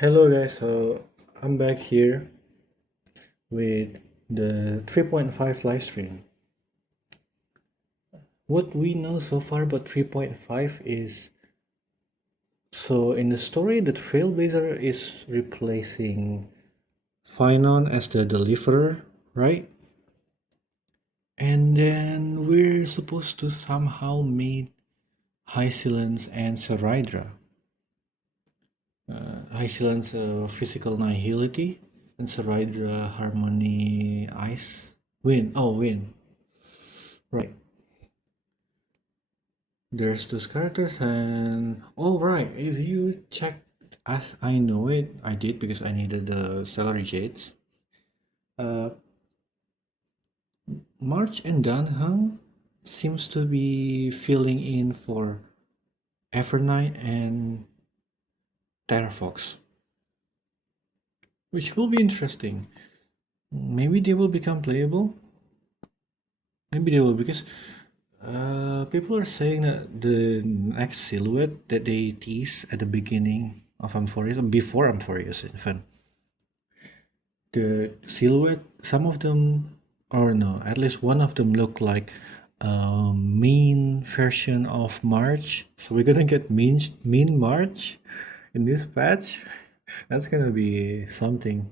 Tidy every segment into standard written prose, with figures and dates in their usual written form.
Hello guys, so I'm back here with the 3.5 live stream. What we know so far about 3.5 is, so in the story the Trailblazer is replacing Finon as the deliverer, right? And then we're supposed to somehow meet Hysilence and Saridra. Hysilence physical nihility and Saridra harmony ice. Win. Right. There's those characters and right, if you check as I know it, I did because I needed the salary jades. March and Danhang seems to be filling in for Evernight and Terrafox, which will be interesting. Maybe they will become playable. Maybe they will because people are saying that the next silhouette that they tease at the beginning of Amphorius, before Amphorius, in fact, the silhouette, some of them, or no, at least one of them look like a mean version of March. So we're gonna get mean March in this patch. That's gonna be something.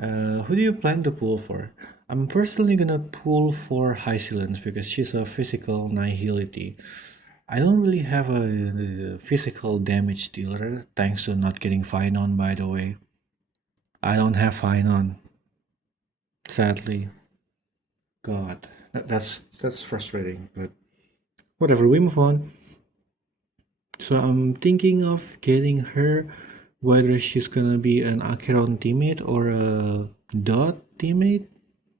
Who do you plan to pull for? I'm personally gonna pull for Hysilence because she's a physical nihility. I don't really have a physical damage dealer, thanks to not getting Finon, by the way. I don't have Finon, sadly. God, that's frustrating, but whatever, we move on. So I'm thinking of getting her, whether she's gonna be an Acheron teammate or a Dot teammate.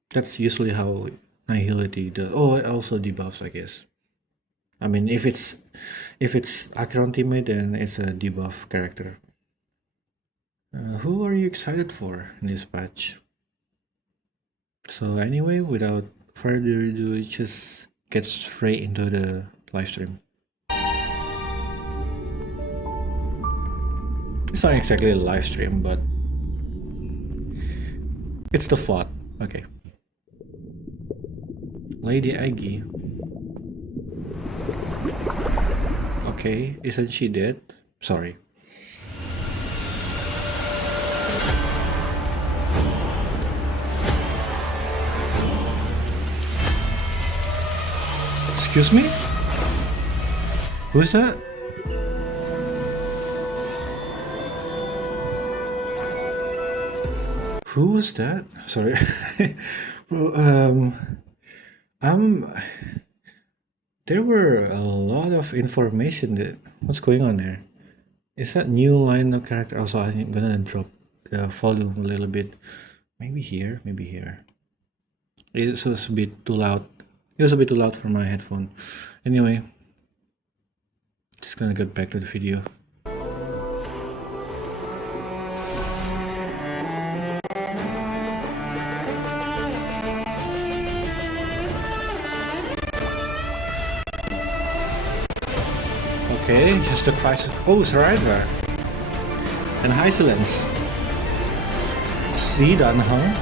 That's usually how Nihility does. Oh, also debuffs, I guess. I mean, if it's Acheron teammate, then it's a debuff character. Who are you excited for in this patch? So anyway, without further ado, just get straight into the live stream. It's not exactly a live stream, but it's the thought. Okay. Lady Aggie. Okay, isn't she dead? Sorry. Excuse me? Who's that? Who was that? Sorry. Bro, there were a lot of information that, what's going on there? Is that new line of character? Also, I'm gonna drop the volume a little bit. Maybe here, maybe here. It was a bit too loud. It was a bit too loud for my headphone. Anyway, just gonna get back to the video. Okay, just the crisis. Oh, Saridra. And Hysilence. See, Danhang.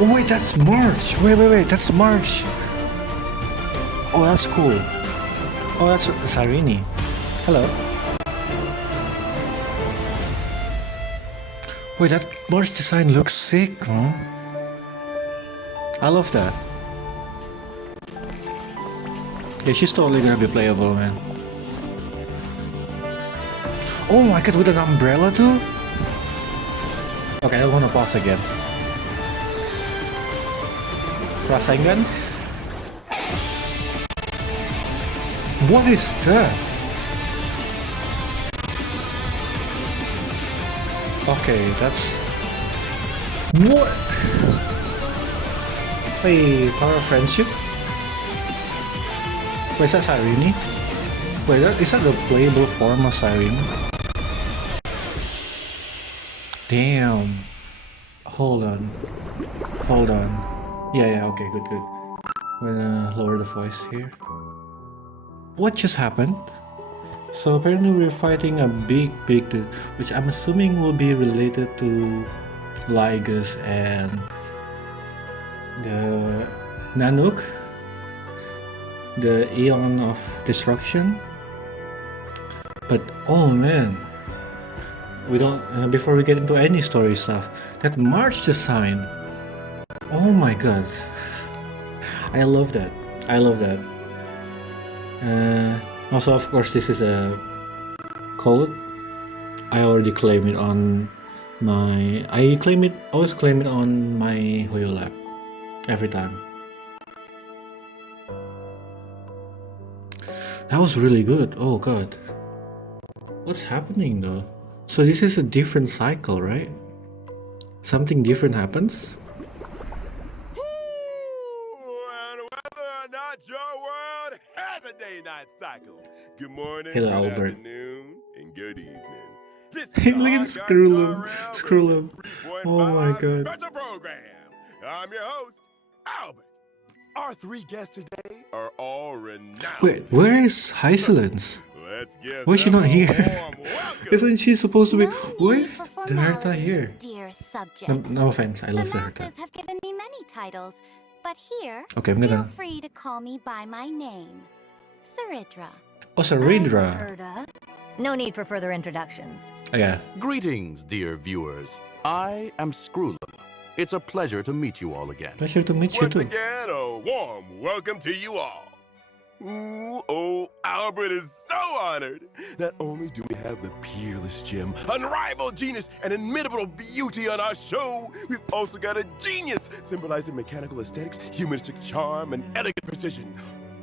Oh wait, that's March. Wait, that's March. Oh, that's cool. Oh, that's Sarini. Hello. Wait, that March design looks sick, huh? I love that. Yeah, she's totally gonna be playable, man. Oh my god, with an umbrella too? Okay, I wanna pause again. Rasengan? What is that? Okay, that's... What? Wait, power of friendship? Wait, is that Sirini? Wait, is that the playable form of Sirini? Damn. Hold on. Yeah, okay, good. I'm gonna lower the voice here. What just happened? So apparently we're fighting a big dude, which I'm assuming will be related to Lygus and the Nanook, the Aeon of Destruction. But oh man, we don't. Before we get into any story stuff, that March just signed. Oh my god, I love that. I love that. Also, of course, this is a code. I already claim it on my. I claim it. Always claim it on my Hoyo lab every time. That was really good. Oh god, what's happening though? So this is a different cycle, right? Something different happens. And whether or not your world has a day-night cycle. Good morning, Hello, good Albert. afternoon, and good evening. This Hey, is look at Honkai Star Screwlum. Rail Screwlum. version Oh my 3.5 god. special program. I'm your host, Albert. Our three guests today are all renowned. Wait, where is Hysolence? Let's give Why is she them not a here? warm welcome. Isn't she supposed to be? No Why need is for Darta here? formalities, dear subjects. No offense, I The love Darta. masses have given me many titles, but here, Okay, I'm feel gonna. free to call me by my name, Saridra. Oh, Saridra. Herda. No need for further introductions. Oh, yeah. Greetings, dear viewers. I am Screwlum. It's a pleasure to meet you all again. Pleasure to meet you Once too. again, a warm welcome to you all. Ooh, oh, Albert is so honored. Not only do we have the peerless gem, unrivaled genius, and inimitable beauty on our show, we've also got a genius symbolizing mechanical aesthetics, humanistic charm, and elegant precision.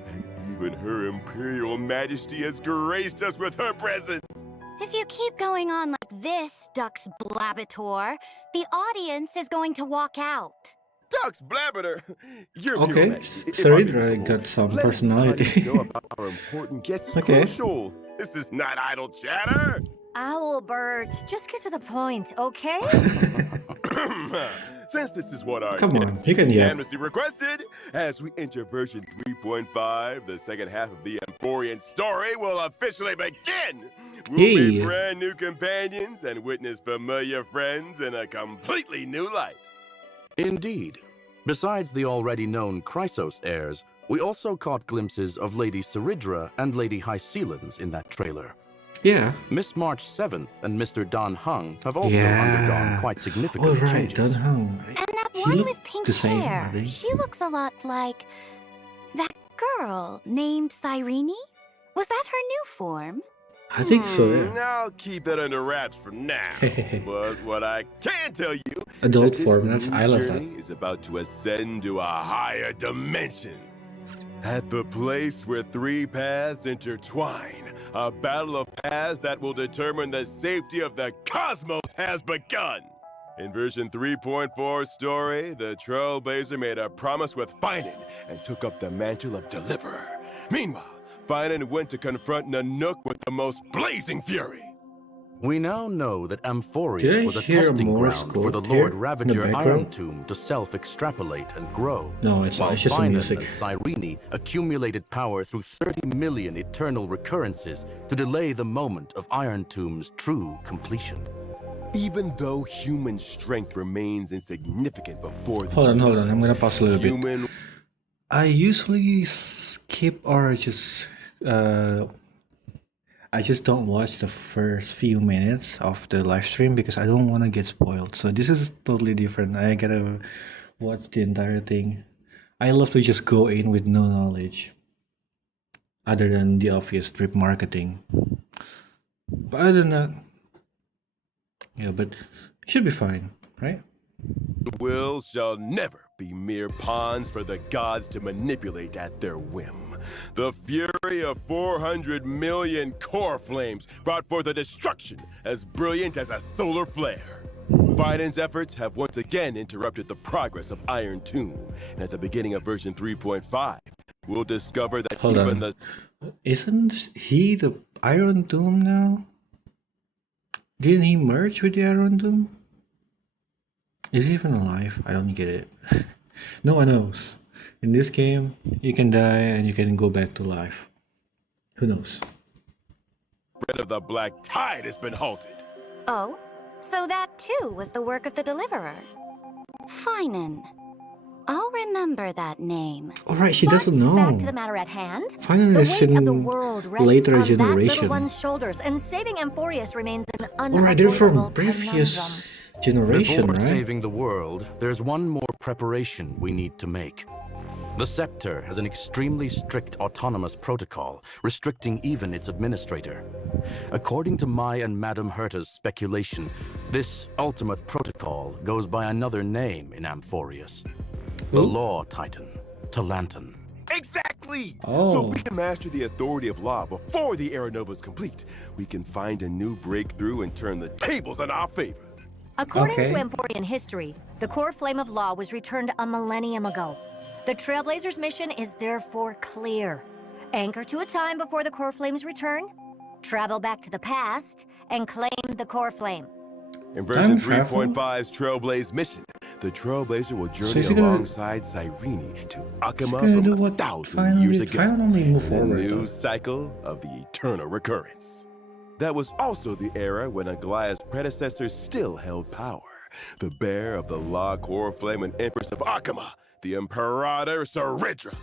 And even Her Imperial Majesty has graced us with her presence. If you keep going on like this, Dux Blabator, the audience is going to walk out. Dux Blabberter, your Okay, Imperial Majesty, if Saridra unusable, got some letting the personality. audience know about our important guests is Okay. crucial. This is not idle chatter. Owlbirds, just get to the point, okay? Since this is what our Come on, guests you can yell. unanimously requested, as we enter version 3.5, the second half of the Amphorian story will officially begin. We'll meet Yay. brand new companions and witness familiar friends in a completely new light. Indeed. Besides the already known Chrysos heirs, we also caught glimpses of Lady Saridra and Lady Hyselens in that trailer. Yeah. Miss March 7th and Mr. Don Hung have also Yeah. undergone quite significant Oh right, changes. Dun Hung. And that He one looked with pink the same, I hair, think. she looks a lot like that girl named Cyrene? Was that her new form? I think so, yeah. I'll keep that under wraps for now. But what I can tell you Adult is that form, this that's new I love that. journey is about to ascend to a higher dimension. At the place where three paths intertwine, a battle of paths that will determine the safety of the cosmos has begun. In version 3.4 story, the Trailblazer made a promise with Finan and took up the mantle of Deliverer. Meanwhile, Finan went to confront Nanook with the most blazing fury. We now know that Did I Amphorius was a hear testing Morse ground for the code here Lord in the Ravager Iron background? Tomb to self-extrapolate and grow. No, it's while not. It's just the Finan music. and Cyrene accumulated power through 30 million eternal recurrences to delay the moment of Iron Tomb's true completion. Even though human strength remains insignificant before the Hold on. I'm gonna pause a little bit. human I usually skip or just I just don't watch the first few minutes of the live stream because I don't want to get spoiled. So this is totally different. I gotta watch the entire thing. I love to just go in with no knowledge, other than the obvious drip marketing. But other than that, yeah, but it should be fine, right? will shall never be mere pawns for the gods to manipulate at their whim. The fury of 400 million core flames brought forth a destruction as brilliant as a solar flare. Finan's efforts have once again interrupted the progress of Iron Tomb, and at the beginning of version 3.5, we'll discover that Hold even on. the Isn't he the Iron Doom now? Didn't he merge with the Iron Doom? Is he even alive? I don't get it. No one knows. In this game, you can die and you can go back to life. Who knows? spread of the black tide has been halted. Oh, so that too was the work of the Deliverer. Finan. I'll remember that name. Alright, she But doesn't know. back to the matter at hand. Finally, The it's weight of the in world rests later on that little generation. one's shoulders, and saving Amphorius remains an Alright, they're from unavoidable previous generation, Before right? saving the world, there's one more preparation we need to make. The Scepter has an extremely strict autonomous protocol, restricting even its administrator. According to my and Madame Herta's speculation, this ultimate protocol goes by another name in Amphorius. The Who? Law Titan, Talantan. Exactly! Oh. So if we can master the authority of law before the Era Nova is complete, we can find a new breakthrough and turn the tables in our favor. According Okay. to Amphorian history, the core flame of law was returned a millennium ago. The Trailblazers' mission is therefore clear. Anchor to a time before the core flame's return, travel back to the past, and claim the core flame. In version Time travel? 3.5's Trailblaze mission, the Trailblazer will journey is he gonna- alongside Cyrene to Akama gonna do from what 1,000 years ago. finally move in forward, a new though. cycle of the eternal recurrence. That was also the era when Aglaya's predecessors still held power. The bearer of the Law Core Flame and Empress of Akama, the Imperator Saridra.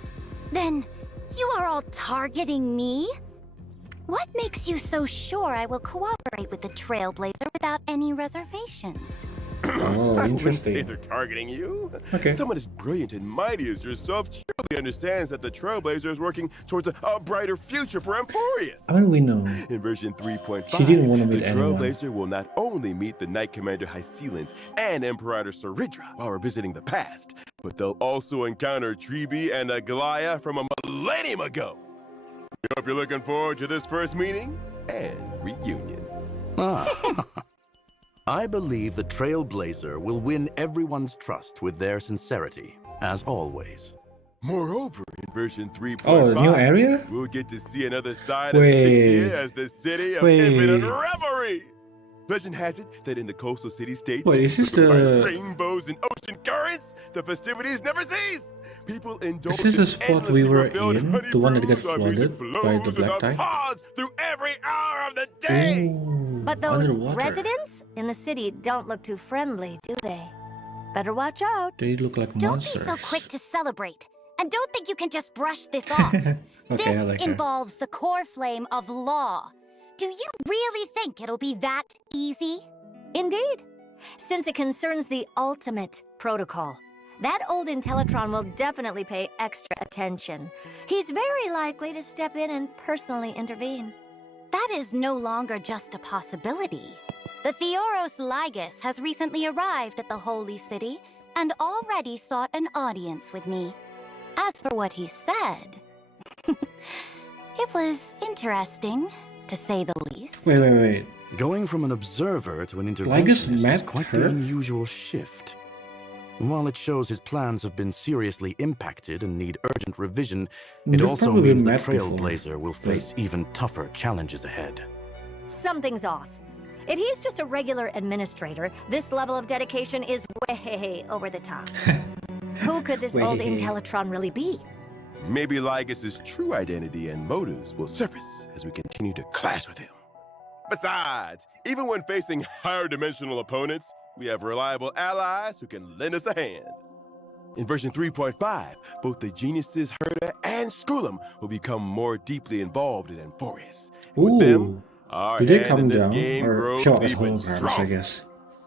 Then, you are all targeting me? What makes you so sure I will cooperate with the Trailblazer without any reservations? Oh, I wouldn't say interesting. they're targeting you. Okay. Someone as brilliant and mighty as yourself surely understands that the Trailblazer is working towards a brighter future for Amphorius. I mean, we know. In version 3.5, She didn't want to the meet anyone. Trailblazer will not only meet the Knight Commander Hycelens and Imperator Saridra while revisiting the past, but they'll also encounter Tribi and Aglaya from a millennium ago. We hope you're looking forward to this first meeting and reunion. Ah. I believe the Trailblazer will win everyone's trust with their sincerity, as always. Moreover, in version 3.5, Oh, new area? we'll get to see another side Wait. of Sixtia as the city of Wait. infinite revelry. Legend has it that in the coastal city-state, Wait, is this by the- rainbows and ocean currents, the festivities never cease. People indulge Is this the in spot we endlessly were revealed in? The one that got honeydews, our music flooded by the flows black without tide? pause through every hour of the day. Ooh, But those underwater. residents in the city don't look too friendly, do they? Better watch out. They look like Don't monsters. be so quick to celebrate. And don't think you can just brush this off. Okay, This I like her. involves the core flame of law. Do you really think it'll be that easy? Indeed. Since it concerns the ultimate protocol, that old Intellitron will definitely pay extra attention. He's very likely to step in and personally intervene. That is no longer just a possibility. The Theoros Ligus has recently arrived at the Holy City and already sought an audience with me. As for what he said, it was interesting, to say the least. Wait. Going from an observer to an Ligus interventionist is met quite her? the unusual shift. While it shows his plans have been seriously impacted and need urgent revision, it They've also probably means the met before, Trailblazer will face even tougher challenges ahead. Something's off. If he's just a regular administrator, this level of dedication is way over the top. Who could this old Way. Intellitron really be? Maybe Ligus's true identity and motives will surface as we continue to clash with him. Besides, even when facing higher dimensional opponents, we have reliable allies who can lend us a hand. In version 3.5, both the geniuses Herta and Skulum will become more deeply involved in Amphorius. With them, Ooh. our Did they hand come in this down game or grows show us even holograms? I stronger. guess.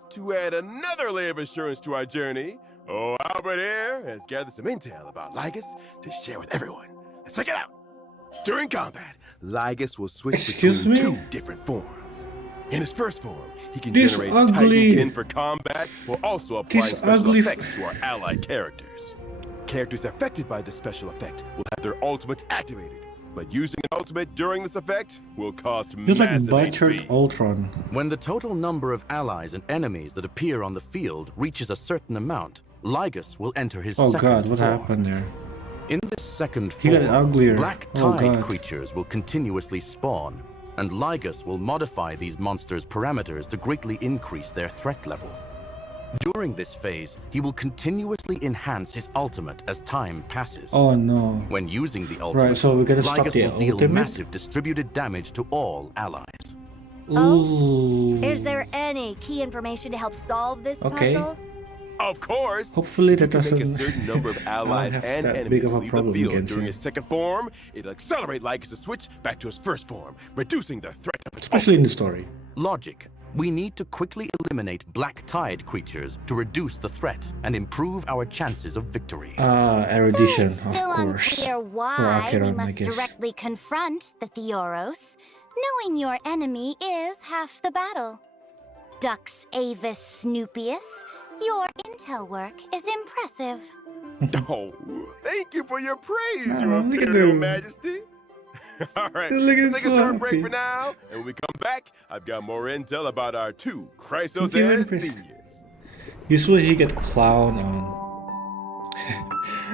To add another layer of assurance to our journey, Albert here has gathered some intel about Ligus to share with everyone. Let's check it out. During combat, Ligus will switch Excuse between me? two different forms. In his first form, he can This generate ugly- Titankin for combat while also applying This special ugly- effects to our allied characters. Characters affected by the special effect will have their ultimates activated, but using an ultimate during this effect will cost Just like massive butchered HP. Ultron. When the total number of allies and enemies that appear on the field reaches a certain amount, Ligus will enter his Oh second god, what form. happened there? In this second He got form, uglier. black Oh, tide God. creatures will continuously spawn, and Ligus will modify these monsters' parameters to greatly increase their threat level. During this phase, he will continuously enhance his ultimate as time passes. Oh no. When using the ultimate, Right, so we gotta stop Ligus the will deal ultimate? massive distributed damage to all allies. Ooh. Is there any key information to help solve this Okay. puzzle? Of course. Hopefully You that can make a doesn't certain number of I don't allies have and that big enemies of a leave the problem field against during him. his second form. It'll accelerate Lycus to switch back to his first form, reducing the threat of its Especially in the story. Logic. We need to quickly eliminate black tide creatures to reduce the threat and improve our chances of victory. Erudition, It's of still course. unclear Or why we Acheron, I must guess. directly confront the Theoros. Knowing your enemy is half the battle. Dux Avis Snoopius, your intel work is impressive. Oh, thank you for your praise, Oh, Your look at Imperial them. Majesty. All right, Look, let's it's take a so short break happy. for now, and when we come back, I've got more intel about our two Chrysos Thank you, and Empress. seniors. Usually he get clown on.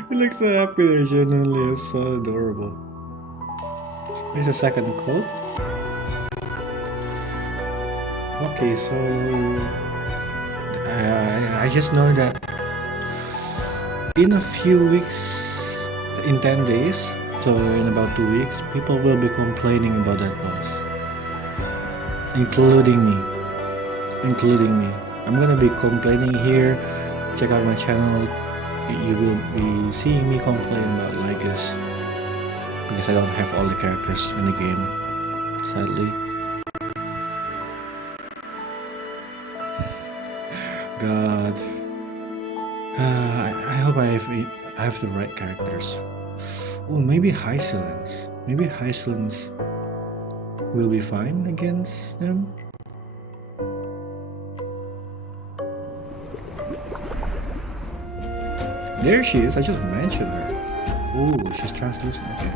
He looks so happy there, genuinely. It's so adorable. Here's a second clip. Okay, so I just know that in a few weeks, in 10 days, so in about 2 weeks, people will be complaining about that boss, including me. I'm gonna be complaining here. Check out my channel. You will be seeing me complain about Lycus because I don't have all the characters in the game, sadly. God. I hope I have the right characters. Oh, maybe Hysilence. Maybe Hysilence will be fine against them. There she is. I just mentioned her. Ooh, she's translucent. Okay.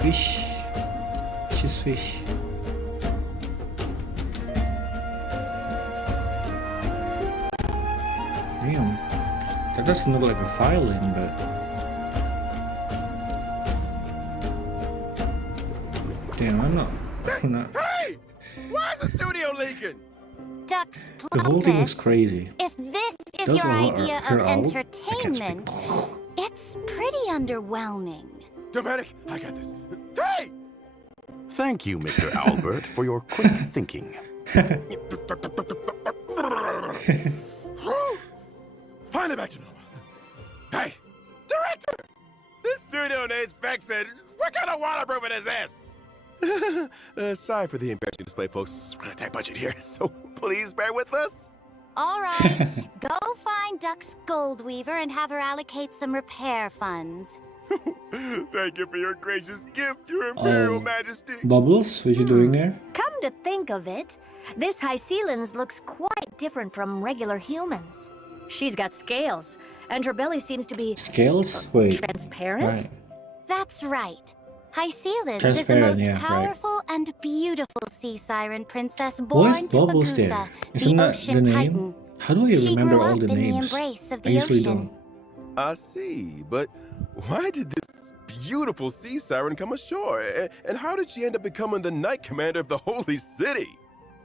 Fish. She's fish. Damn. That doesn't look like a violin, but... Damn, I'm not... Hey! Why is the studio leaking? Dux The whole thing is Plumpus, crazy. if this is Those your are idea of her owl. I can't speak. entertainment, it's pretty underwhelming. Dominic, I got this. Hey! Thank you, Mr. Albert, for your quick thinking. Finally back to normal. Hey, director! This studio needs fixing. What kind of waterproofing is this? Sorry for the embarrassing display, folks. We're on a tight budget here, so please bear with us. All right, go find Dux Goldweaver and have her allocate some repair funds. Thank you for your gracious gift, Your Imperial Majesty. Bubbles, what you doing there? Come to think of it, this Hysilens looks quite different from regular humans. She's got scales, and her belly seems to be Scales? Wait. transparent. Right. That's right. Hysilens is the Transparent, most yeah, right. powerful and beautiful sea siren princess born Why is to Bubbles Fagusa, there? the Isn't that ocean the name? titan. How do I She remember grew all up the in names? the embrace of I the usually ocean. don't. I see, but why did this beautiful sea siren come ashore? And how did she end up becoming the Knight Commander of the Holy City?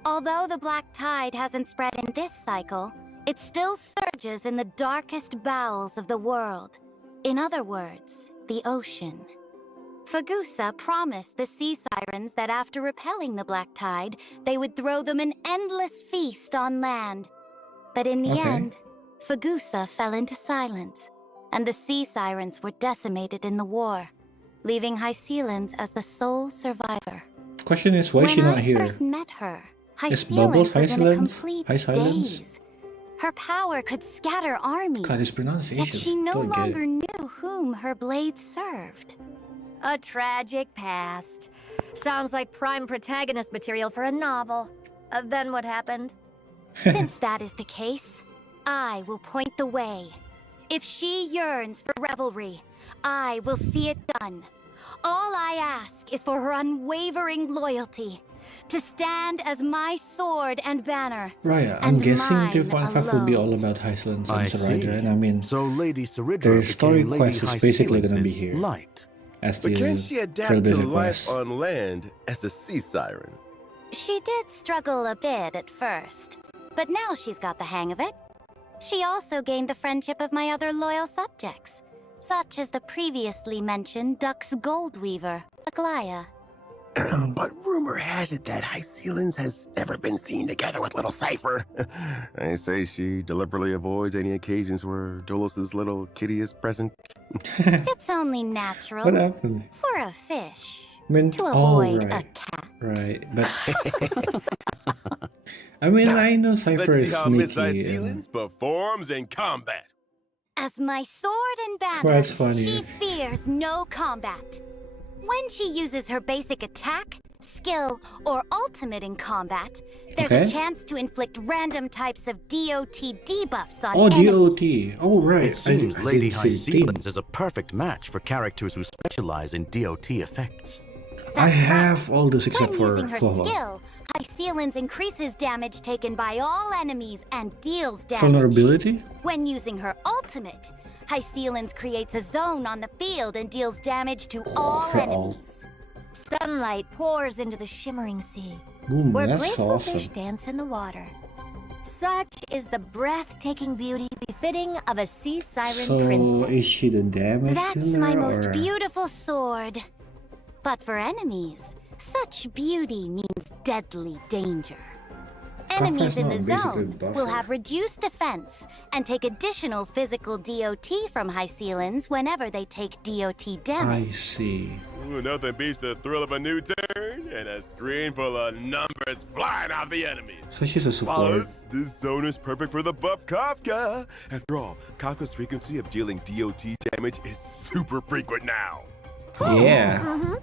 Although the black tide hasn't spread in this cycle, it still surges in the darkest bowels of the world. In other words, the ocean. Fagusa promised the sea sirens that after repelling the black tide, they would throw them an endless feast on land. But in the Okay. end, Fagusa fell into silence, and the sea sirens were decimated in the war, leaving Hysilens as the sole survivor. Question is, why is she When not I here? first met her, Is Bubbles Hysilens was in a Hysilens? complete Hysilens? daze. Her power could scatter armies, God, his yet pronunciation. she no Don't get longer it. knew whom her blade served. A tragic past. Sounds like prime protagonist material for a novel. Then what happened? Since that is the case, I will point the way. If she yearns for revelry, I will see it done. All I ask is for her unwavering loyalty, to stand as my sword and banner. Right, I'm and guessing mine 3.5 will be alone. all about Hysilence I and see. Zoraida, and I mean, So Lady Saridra their became story Lady quest is basically gonna be Hysilence's here. light. as the But can she adapt to Trailblazer life quest. on land as a sea siren? She did struggle a bit at first, but now she's got the hang of it. She also gained the friendship of my other loyal subjects, such as the previously mentioned Dux Goldweaver, Aglaya. But rumor has it that Hycealins has never been seen together with little Cypher. I say she deliberately avoids any occasions where Dolus's little kitty is present. It's only natural What happened? for a fish I mean, to avoid right. a cat. Right, but I mean, I know Cypher Let's is see how Miss sneaky. Hycealins performs in combat. As my sword and banner, What's funnier? she fears no combat. When she uses her basic attack, skill, or ultimate in combat, there's a Okay. chance to inflict random types of DOT debuffs on Oh, enemies. DOT. Oh, right. It seems Lady didn't see the Hycealins is a perfect match for characters who specialize in DOT effects. I That's right. have all this except When for using her Hoho. skill, Hycealins increases damage taken by all enemies and deals damage. Vulnerability? When using her ultimate, Hycealins creates a zone on the field and deals damage to all her enemies. Sunlight pours into the shimmering sea, Boom, where that's graceful fish awesome. dance in the water. Such is the breathtaking beauty befitting of a sea siren So, princess. is she the damage That's dealer, my most or- beautiful sword. But for enemies, such beauty means deadly danger. Enemies in the not basically zone buffer. will have reduced defense and take additional physical DOT from Hycealins whenever they take DOT damage. I see. Ooh, nothing beats the thrill of a new turn and a screen full of numbers flying off the enemies. So she's a support. Plus, this zone is perfect for the buff Kafka. After all, Kafka's frequency of dealing DOT damage is super frequent now. Yeah.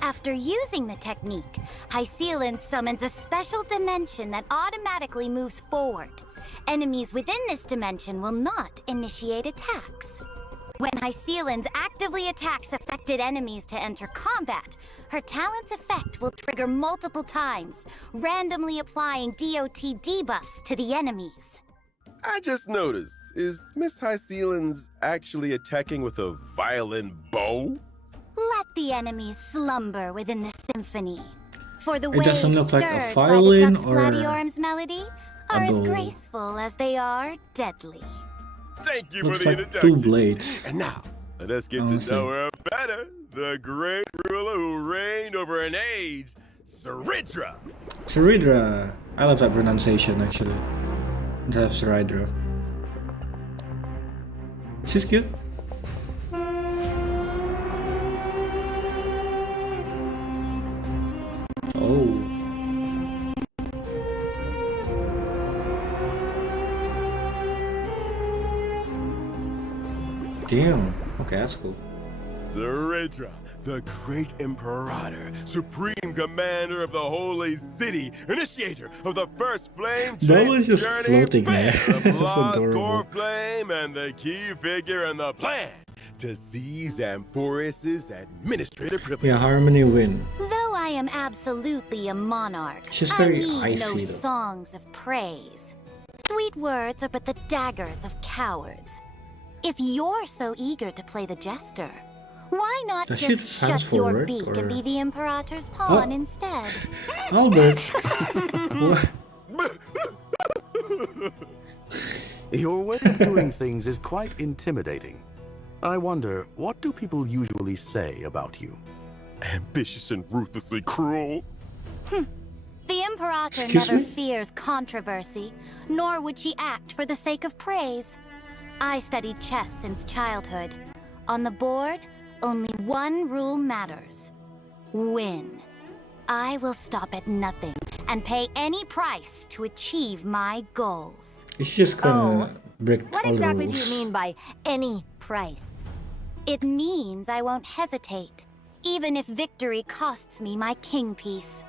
After using the technique, Hycealins summons a special dimension that automatically moves forward. Enemies within this dimension will not initiate attacks. When Hycealins actively attacks affected enemies to enter combat, her talent's effect will trigger multiple times, randomly applying DOT debuffs to the enemies. I just noticed, is Miss Hycealins actually attacking with a violin bow? Let the enemies slumber within the symphony. For the It doesn't waves look like a stirred violin by the Dux or Gladiorum's melody are as bow. graceful as they are deadly. Thank you Looks for the like introduction. two blades. And now, let us get Honestly. to know her better. The great ruler who reigned over an age, Saridra. Saridra. I love that pronunciation, actually. That's Saridra. She's cute. Oh. Damn. Okay, that's cool. Saridra, the great imperator, supreme commander of the holy city, initiator of the first flame That chase was just journey, floating there. bearer of That's Lost adorable. core flame, and the key figure in the plan to seize Amphoris's administrative privilege. Yeah, Harmony win. Though I am absolutely a monarch, She's I very need icy, no though. songs of praise. Sweet words are but the daggers of cowards. If you're so eager to play the jester, why not Does she just fast shut your forward, beak or- and be the Imperator's pawn Oh. instead? Albert. What? Your way of doing things is quite intimidating. I wonder, what do people usually say about you? Ambitious and ruthlessly cruel. The Imperator Excuse never me? fears controversy, nor would she act for the sake of praise. I studied chess since childhood. On the board, only one rule matters. Win. I will stop at nothing and pay any price to achieve my goals. It's just gonna break What all exactly the do rules. you mean by any price? It means I won't hesitate, even if victory costs me my king piece.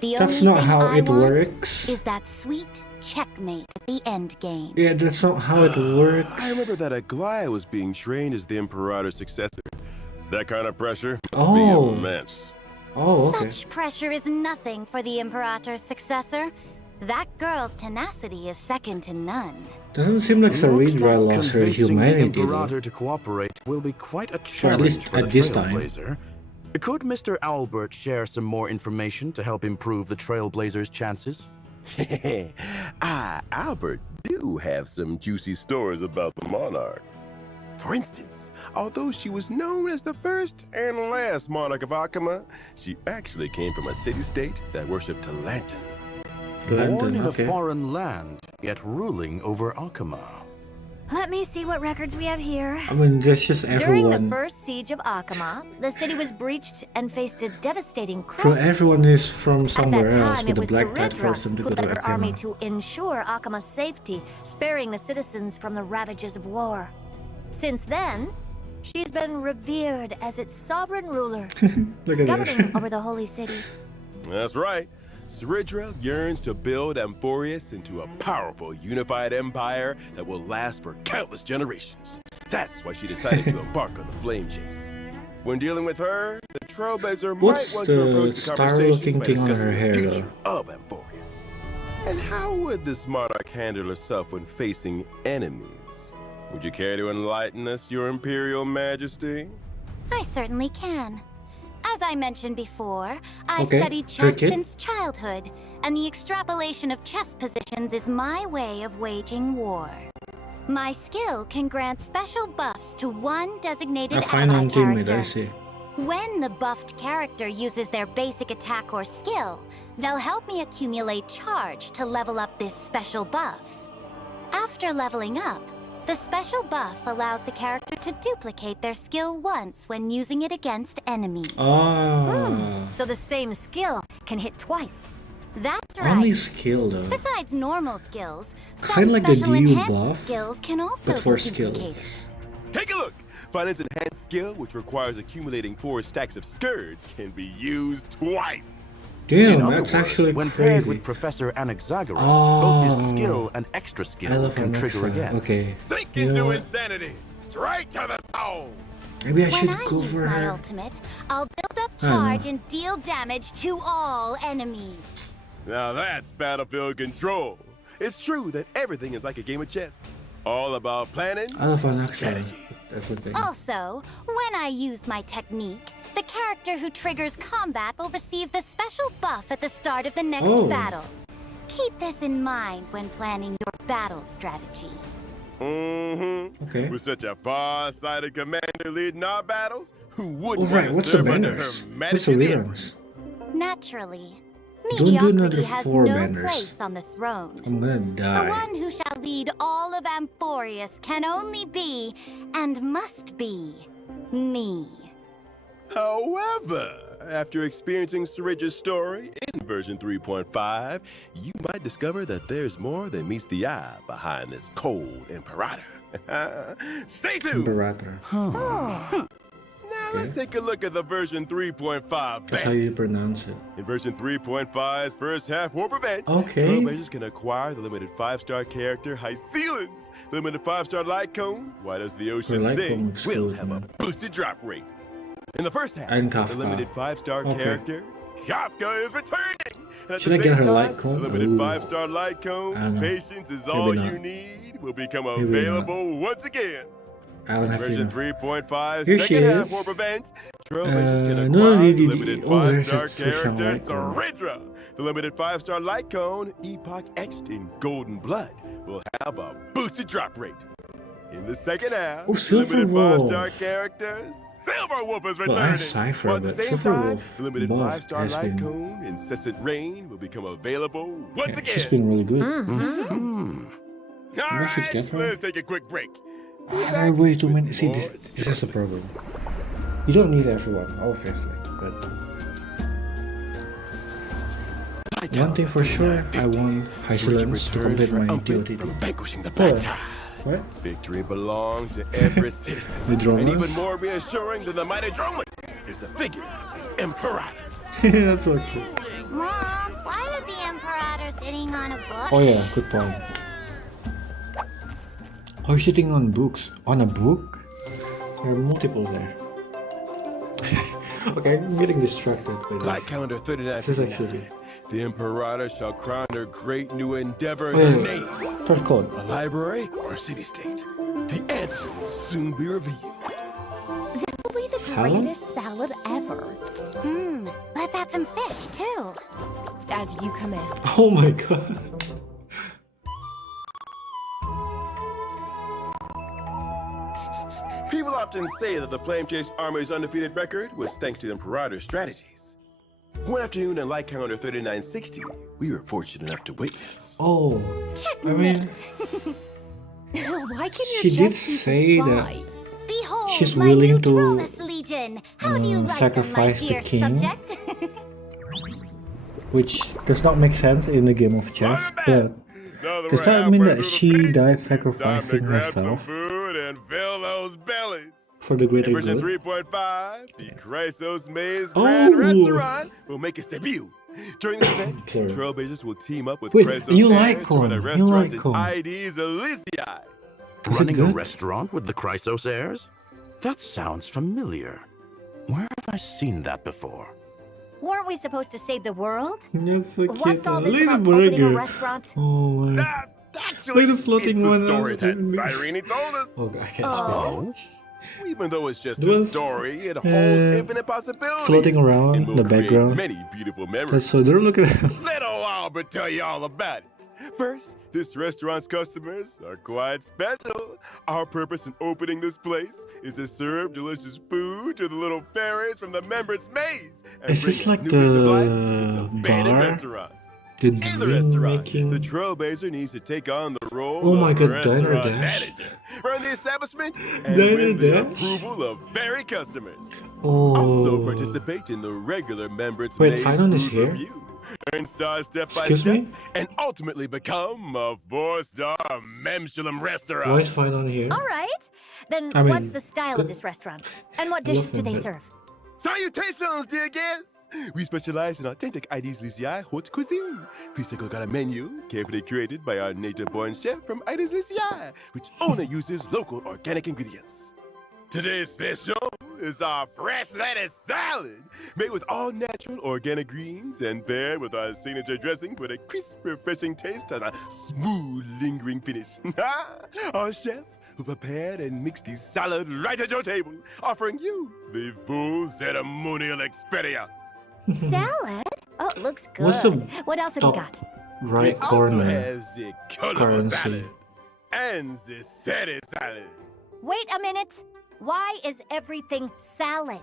The That's only not thing how I it want works. is that sweet checkmate at the end game. Yeah, that's not how it works. I remember that Aglaya was being trained as the Imperator's successor. That kind of pressure must Oh. be immense. Oh, okay. Such pressure is nothing for the Imperator's successor. That girl's tenacity is second to none. Doesn't seem like Looks Saridra like lost her convincing humanity, the though. Imperator to cooperate will be quite a Or at challenge least for the at this time. Trailblazer. Could Mr. Albert share some more information to help improve the Trailblazer's chances? Albert do have some juicy stories about the monarch. For instance, although she was known as the first and last monarch of Akama, she actually came from a city-state that worshipped a lantern. Born Lantern, in okay. a foreign land, yet ruling over Akama. Let me see what records we have here. I mean, that's just During the everyone. first siege of Akama, the city was breached and faced a devastating So crisis. everyone is from At somewhere that else, time, but it the was Black Tide Saridra forced them to who go to led her army Akama. to ensure Akama's safety, sparing the citizens from the ravages of war. Since then, she's been revered as its sovereign ruler, Look at governing her. over the holy city. That's right. Saridra yearns to build Amphorius into a powerful, unified empire that will last for countless generations. That's why she decided to embark on the flame chase. When dealing with her, the Trailblazer What's might want to the approach the star-looking conversation by thing on discussing her the hair, future of Amphorius. And how would this monarch handle herself when facing enemies? Would you care to enlighten us, your Imperial Majesty? I certainly can. As I mentioned before, I've Okay, studied chess cricket. since childhood, and the extrapolation of chess positions is my way of waging war. My skill can grant special buffs to one designated I find ally on teammate, character. I see. When the buffed character uses their basic attack or skill, they'll help me accumulate charge to level up this special buff. After leveling up, the special buff allows the character to duplicate their skill once when using it against enemies. Ah, So the same skill can hit twice. That's right. only skill though. Besides normal skills, some Kinda like the special Gyu enhanced buff, skills can also but for be duplicated. skills. Take a look! Finance Enhanced skill, which requires accumulating 4 stacks of scourge, can be used twice. In Damn, other that's words, actually when paired crazy. with Professor Anaxagoras, both his Oh. skill and extra I skill love can trigger Alexa. again. Okay. Sink You know into what? insanity! Straight to the soul! Maybe I When should I go use for my her. ultimate, I'll build up I don't know. charge and deal damage to all enemies. Now that's battlefield control. It's true that everything is like a game of chess. All about planning. I love Alexa. Strategy. That's the thing. Also, when I use my technique, the character who triggers combat will receive the special buff at the start of the next Oh. battle. Keep this in mind when planning your battle strategy. Mm-hmm. Okay. With such a far-sighted commander leading our battles, who Oh wouldn't right, want to what's the serve under banners? Her What's the Majesty the lyrics? Naturally, Don't do mediocrity another has 4 no banners. place on the throne. I'm gonna The die. one who shall lead all of Amphorius can only be, and must be, me. However, after experiencing Saridra's story in version 3.5, you might discover that there's more than meets the eye behind this cold imperator. Stay tuned! Imperator. Now let's take a look at the version 3.5 That's how you banners. pronounce it. In version 3.5's first half warp event, Okay. Trailblazers can acquire the limited 5-star character Hycealans. The limited 5-star light cone, Why Does the Ocean light Sing, cone will excludes have a me. boosted drop rate. In the first half, And the Kafka. limited 5-star Okay. character, Kafka is returning. And at Should the I get same her time, light cone? The limited Ooh. 5-star light I cone, don't know. Patience is Maybe all not. you need, will become Maybe not. available once again. I don't have Version enough. 3.5 Here she second half is. warp event. Trailblazers can acquire no, the the- limited oh, there's 5-star a Trishan character light cone. Saridra. The limited 5-star light cone, Epoch etched in golden blood, will have a boosted drop rate. In the second half, Oh, the Silver limited Wolf. 5-star character Silver Wolf is Well, I returning. have Cypher, While at the but same Silver time, Wolf the limited buff 5-star has light been- cone, Incessant Rain, will become available once Yeah, again. she's been really good. All I should right, get her. let's take a quick break. There are way too many. See, this is the problem. You don't need everyone, obviously, but one thing for sure, I want Hycealans to complete my DOTD. Vanquishing the Oh, black tide. what? Victory belongs to every citizen. The And Dromas? even more reassuring than the mighty Dromas is the figure of the Emperor. That's so cute. Mom, why is the Imperator sitting on a book? Oh yeah, good point. Oh, you're sitting on books. On a book? There are multiple there. Okay, I'm getting distracted by Light this. calendar 39. This is actually... The Imperator shall crown her great new endeavor in Wait, her wait, name. First code. A library or a city-state? The answer will soon be revealed. This will be the Salad? greatest salad ever. Let's add some fish, too. As you command. Oh my god. often say that the Flame Chase Army's undefeated record was thanks to the Imperator's strategies. One afternoon on light calendar 3960, we were fortunate enough to witness. Oh, I mean, Why can she your did jet say fly? that Behold, she's my willing new to Trollus Legion. How do you like sacrifice them, the my dear king. subject? which does not make sense in the game of chess, but does that mean that she died sacrificing herself Food and fill those bellies. for the greater Version good? 3.5, the Chrysos Maze Grand Oh. Restaurant will make its debut. During this event, Okay. Trailblazers will team up with Wait, Chrysos you Air like to run a corn, you restaurant like in corn. ID's Elysiae. Is it Running a good? restaurant with the Chrysos heirs? That sounds familiar. Where have I seen that before? Weren't we supposed to save the world? That's so cute. What's all this Look at about the opening a burger. restaurant? Oh my. Actually, Look at the floating it's one, the story that me. Cyrene told us. Oh, I can't Oh? Even though it's just It a was, story, it holds uh, infinite possibilities. floating around and will the create background. many beautiful memories. That's so they're looking at Let old Albert tell you all about it. First, this restaurant's customers are quite special. Our purpose in opening this place is to serve delicious food to the little fairies from the members' maze. And Is bring this a like new lease of life to the this abandoned bar? restaurant. the In the dream restaurant, making. the Trailblazer needs to take on the role Oh my of God, Diner restaurant Dash. manager, run the establishment, and Diner win the Dash? approval of fairy customers. Oh. Also participate in the regular members' Wait, maze Finon is food here? review. Earn stars step by Excuse step, me? and ultimately become a 4-star Memshalem restaurant. Why is fine on here? All right. Then I mean, what's the style of this restaurant? And what dishes do them, they but- serve? Salutations, dear guests! We specialize in authentic ID's Lycia haute cuisine. Please take a look at our menu, carefully curated by our native-born chef from ID's Lycia, which only uses local organic ingredients. Today's special is our fresh lettuce salad, made with all natural organic greens and paired with our signature dressing for a crisp, refreshing taste and a smooth, lingering finish. Our chef who prepared and mixed the salad right at your table, offering you the full ceremonial experience. Salad? Oh, it looks good. What's the What else have you top got? right It also corner? has the colorful currency. salad and the seti salad. Wait a minute. Why is everything salad?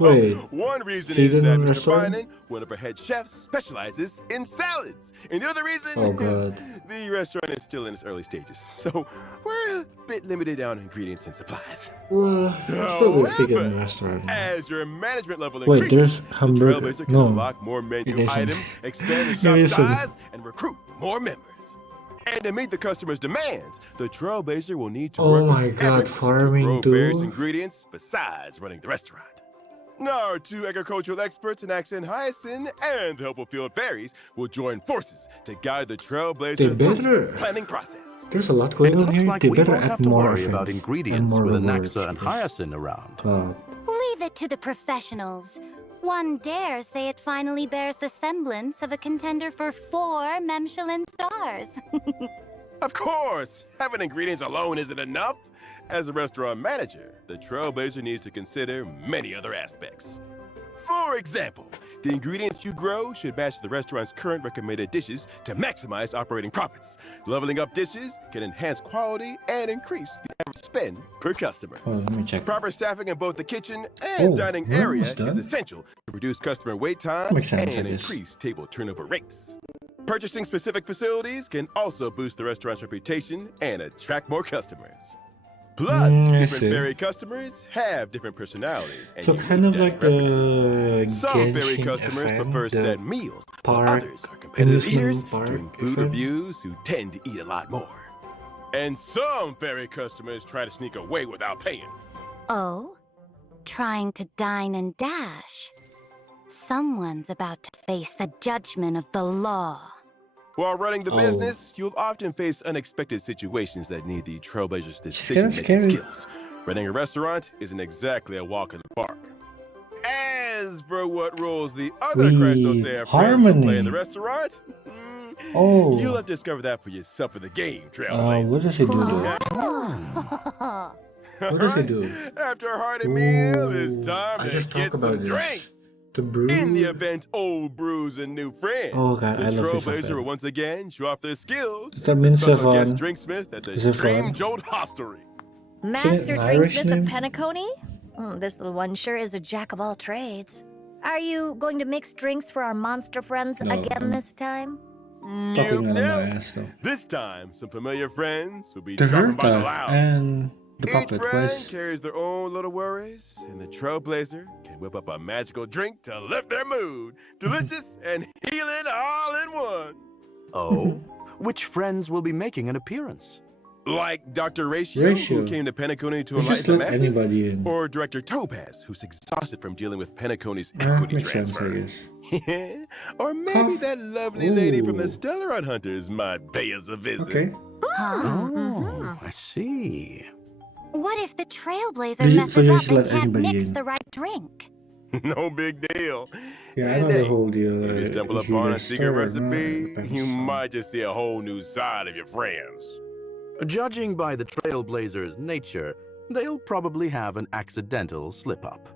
Wait, One reason vegan is that Mr. restaurant? Finan, one of our head chefs, specializes in salads. And the other reason Oh, is God. the restaurant is still in its early stages. So we're a bit limited on ingredients and supplies. Well, it's probably a vegan However, restaurant. As your management level Wait, increases, there's hamburger. the Trailblazer can No, unlock more it menu isn't. items, expand the It shop isn't. size, and recruit more members. And to meet the customers' demands, the Trailblazer will need to Oh work my with God, everyone farming to grow too? various ingredients besides running the restaurant. Now, our two agricultural experts in Accent Hyacinth and the helpful field fairies will join forces to guide the Trailblazer They through better- the planning process. There's a lot going It on looks here. like They we better won't add have to more worry about things ingredients and more with rewards, Anaxa and because, Hyacinth around. Leave it to the professionals. One dare say it finally bears the semblance of a contender for 4 Memshalem stars. Of course, having ingredients alone isn't enough. As a restaurant manager, the Trailblazer needs to consider many other aspects. For example, the ingredients you grow should match the restaurant's current recommended dishes to maximize operating profits. Leveling up dishes can enhance quality and increase the average spend per customer. Oh, let me check. Proper staffing in both the kitchen and Oh, dining we're area almost done. is essential to reduce customer wait time Makes sense, I and guess. increase table turnover rates. Purchasing specific facilities can also boost the restaurant's reputation and attract more customers. Plus, I different see. fairy customers have different personalities. And So unique kind of dining like preferences. the Some fairy Genshin customers FM, prefer the set meals, while park- others are competitive amusement eaters park doing food FM. reviews who tend to eat a lot more. And some fairy customers try to sneak away without paying. Oh? Trying to dine and dash? Someone's about to face the judgment of the law. While running the Oh. business, you'll often face unexpected situations that need the Trailblazer's kinda decision-making scary. skills. Running a restaurant isn't exactly a walk in the park. As for what roles the other Chrysos Air friends will play in the Harmony. restaurant, Oh. you'll have to discover that for yourself in the game, Trailblazer. What does he do though? What does he Alright, do? After a hearty meal, it's time I to just get talk some about this. drinks. The brew. In the event old brews and new friends, Oh, okay, the I love this Trailblazer event. will once again show off their skills. Does that mean as a special guest Sevan drinksmith at the is a Dream fan? Jolt Hostelry. Master an Irish Drinksmith of name? Penacony? This little one sure is a jack of all trades. Are you going to mix drinks for our monster friends No, again I'm this time? talking out of my Nope. ass though. This time, some familiar friends will be The dropping by the Herta lounge. and the Each puppet friend was. carries their own little worries, and the Trailblazer can whip up a magical drink to lift their mood. Delicious and healing all in one. Oh? Which friends will be making an appearance? Like Dr. Ratio, Ratio. who came to Penacony to Let's just enlighten the let masses, anybody in. or Director Topaz, who's exhausted from dealing with Penacony's equity Makes sense, I transfer. guess. Or maybe Cough. that lovely lady from the Ooh. Stellar Hunters might pay us a visit. Okay. Oh, I see. What if the Trailblazer So messes you up just and let can't anybody mix in. the right drink? No big deal. Yeah, I And know the hey, whole deal. if you stumble It's upon either a secret star or not, recipe, it depends you on- might just see a whole new side of your friends. Judging by the Trailblazers' nature, they'll probably have an accidental slip-up.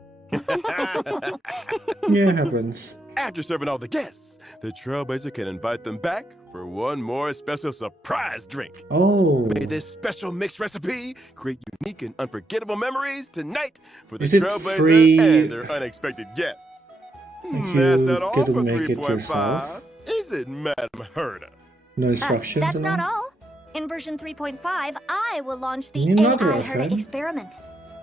Yeah, it happens. After serving all the guests, the Trailblazer can invite them back for one more special surprise drink. Oh. May this special mixed recipe create unique and unforgettable memories tonight for the Is it Trailblazer free? and their unexpected guests. Like That's you not all get to for make it 3.5, yourself? is it, Madam Herta? No instructions That's and not all? all. In version 3.5, I will launch the You're not AI a Herta friend. experiment.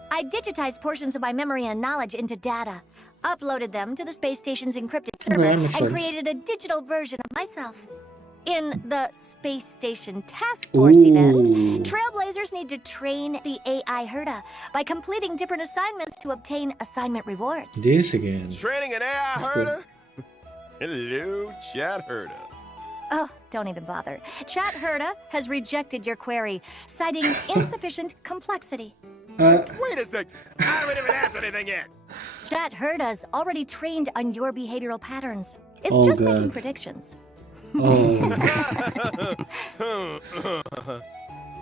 I digitized portions of my memory and knowledge into data, uploaded them to the space station's encrypted server, that and makes sense. created a digital version of myself. In the Space Station Task Force event, Ooh. Trailblazers need to train the AI Herta by completing different assignments to obtain assignment rewards. This again. Training an AI That's cool. Herta? Hello, Chat Herta. Oh, don't even bother. Chat Herta has rejected your query, citing insufficient complexity. Wait a sec, I haven't even asked anything yet. Chat Herta's already trained on your behavioral patterns. It's Oh, just making God. predictions. Oh.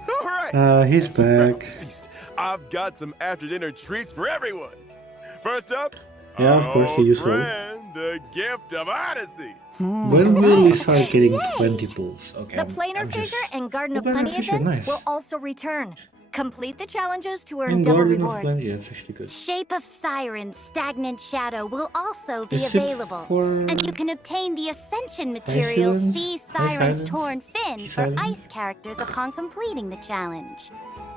All right. He's As we wrap up back. the feast, I've got some after dinner treats for everyone. First up, Yeah, of our course, he old is so. friend, the gift of Odyssey. When will we start getting 20 pulls? Okay. The I'm planar just- fissure and Garden Oh, of planar Plenty fissure, events nice. will also return. Complete the challenges to earn And double Garden of rewards. Plenty, that's actually good. Shape of Siren's Stagnant Shadow will also be Is it available. for And you can obtain the Ascension material Silence? Sea High Siren's Silence? Torn Fin Sea for Silence? ice characters upon completing the challenge.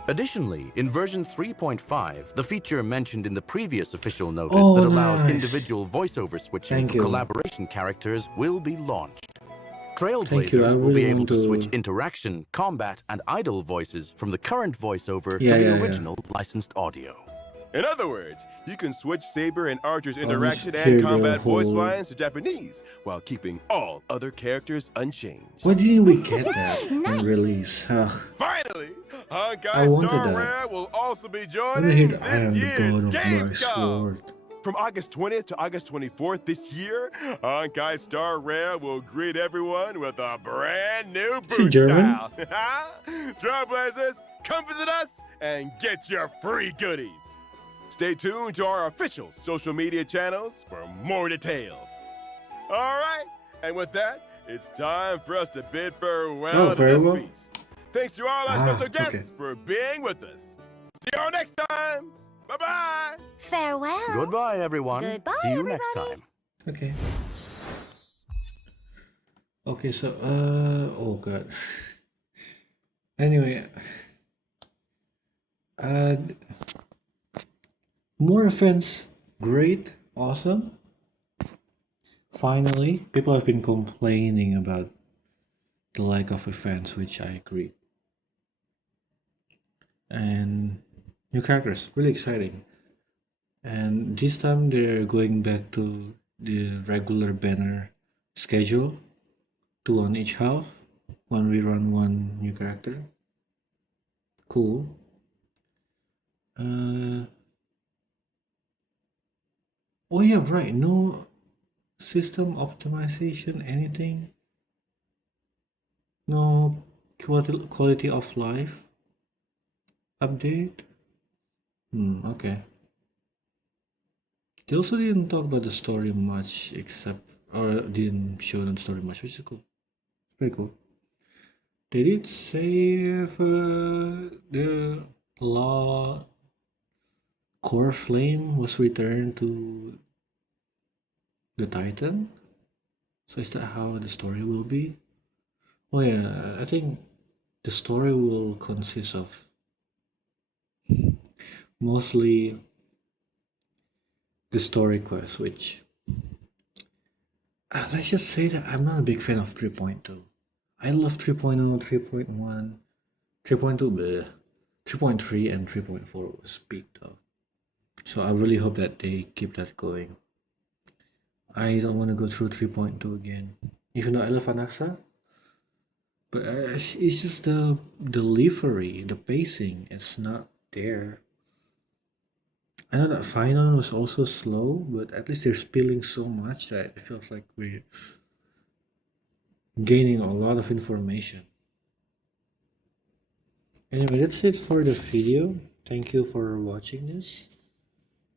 Additionally, in version 3.5, the feature mentioned in the previous official notice Oh, that allows nice. individual voiceover switching Thank for you. collaboration characters will be launched. Thank you, I Trailblazers will really be able want to to- switch interaction, combat, and idle voices from the current voiceover Yeah, to the yeah, yeah. original licensed audio. In other words, you can switch Saber and Archer's let's interaction hear and the combat voice whole- lines to Japanese while keeping all other characters unchanged. Why didn't we get that Nice. on release? Ugh. Finally, I Honkai wanted Star that. Rail will also be When I joining hear this I am the year's god of my Gamescom. sword. From August 20th to August 24th this year, Honkai Star Rail will greet everyone with a brand new Is he boot German? style. Trailblazers, come visit us and get your free goodies. Stay tuned to our official social media channels for more details. All right, and with that, it's time for us to bid farewell Oh, to this farewell? feast. Thanks to all our Ah, special guests okay. for being with us. See y'all next time. Bye-bye. Farewell. Goodbye, everyone. Goodbye, See you next everybody. time. Okay. Okay, so oh god. Anyway, uh more events, great, awesome. Finally, people have been complaining about the lack of events, which I agree. And new characters, really exciting. And this time they're going back to the regular banner schedule, 2 on each half, 1 rerun, 1 new character. Cool. Oh yeah, right. No system optimization, anything. No quality of life update. Okay. They also didn't talk about the story much, except or didn't show the story much, which is cool. Pretty cool. They did say the Law core flame was returned to the Titan. So is that how the story will be? Oh yeah, I think the story will consist of mostly the story quest, which let's just say that I'm not a big fan of 3.2. I love 3.0, 3.1, 3.2, bleh. 3.3 and 3.4 was big though. So I really hope that they keep that going. I don't want to go through 3.2 again. Even though I love Anaxa, but it's just the delivery, the pacing, it's not there. I know that final was also slow, but at least they're spilling so much that it feels like we're gaining a lot of information. Anyway, that's it for the video. Thank you for watching this.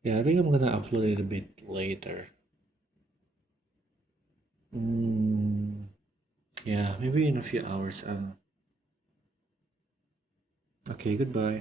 Yeah, I think I'm gonna upload it a bit later. Yeah, maybe in a few hours. I don't know. Okay, goodbye.